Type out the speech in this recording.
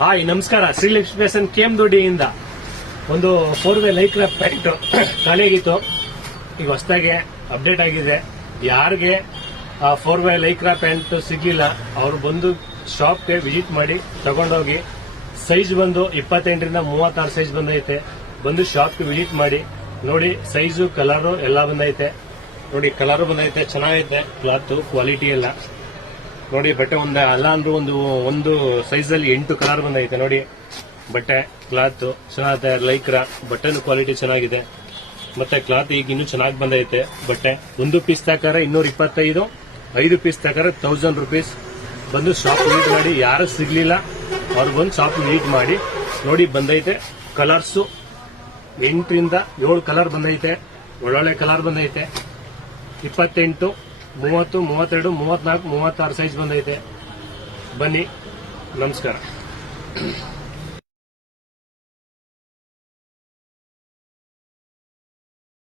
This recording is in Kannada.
ಹಾಯ್ ನಮಸ್ಕಾರ. ಶ್ರೀಲಕ್ಷ್ಮಿ ಫ್ಯಾಷನ್ ಕೆಎಂದೊಡ್ಡಿಯಿಂದ ಒಂದು 4-ವೇ ಲೈಕ್ರಾ ಪ್ಯಾಂಟ್ ಖಾಲಿಯಾಗಿತ್ತು. ಈಗ ಹೊಸದಾಗಿ ಅಪ್ಡೇಟ್ ಆಗಿದೆ. ಯಾರಿಗೆ 4-ವೇ ಲೈಕ್ರಾ ಪ್ಯಾಂಟ್ ಸಿಗ್ಲಿಲ್ಲ ಅವರು ಬಂದು ಶಾಪ್ಗೆ ವಿಸಿಟ್ ಮಾಡಿ ತಗೊಂಡೋಗಿ. ಸೈಜ್ ಬಂದು 28ರಿಂದ 36 ಸೈಜ್ ಬಂದೈತೆ. ಬಂದು ಶಾಪ್ಗೆ ವಿಸಿಟ್ ಮಾಡಿ ನೋಡಿ. ಸೈಜು ಕಲರು ಎಲ್ಲ ಬಂದೈತೆ ನೋಡಿ. ಕಲರ್ ಬಂದೈತೆ, ಚೆನ್ನಾಗೈತೆ ಕ್ಲಾತ್ ಕ್ವಾಲಿಟಿ ಎಲ್ಲ ನೋಡಿ. ಬಟ್ಟೆ ಅಲ್ಲ ಅಂದ್ರೂ ಒಂದು ಸೈಜ್ ಅಲ್ಲಿ 8 ಕಲರ್ ಬಂದೈತೆ ನೋಡಿ. ಬಟ್ಟೆ ಕ್ಲಾತ್ ಚೆನ್ನಾಗಿದೆ. ಲೈಕ್ರಾ ಬಟ್ಟೆನು ಕ್ವಾಲಿಟಿ ಚೆನ್ನಾಗಿದೆ. ಮತ್ತೆ ಕ್ಲಾತ್ ಈಗ ಇನ್ನೂ ಚೆನ್ನಾಗಿ ಬಂದೈತೆ. ಬಟ್ಟೆ ಒಂದು ಪೀಸ್ ತಕಾರ 225, 5 ಪೀಸ್ ತಕಾರ 1000 ರೂಪೀಸ್. ಬಂದು ಶಾಪ್ ವಿಸಿಟ್ ಮಾಡಿ. ಯಾರು ಸಿಗ್ಲಿಲ್ಲ ಅವ್ರು ಬಂದು ಶಾಪ್ ವಿಸಿಟ್ ಮಾಡಿ ನೋಡಿ. ಬಂದೈತೆ ಕಲರ್ಸು 8ರಿಂದ 7 ಕಲರ್ ಬಂದೈತೆ. ಒಳ್ಳೊಳ್ಳೆ ಕಲರ್ ಬಂದೈತೆ. 28, 30, 32, 34, 36 ಸೈಜ್ ಬಂದೈತೆ. ಬನ್ನಿ, ನಮಸ್ಕಾರ.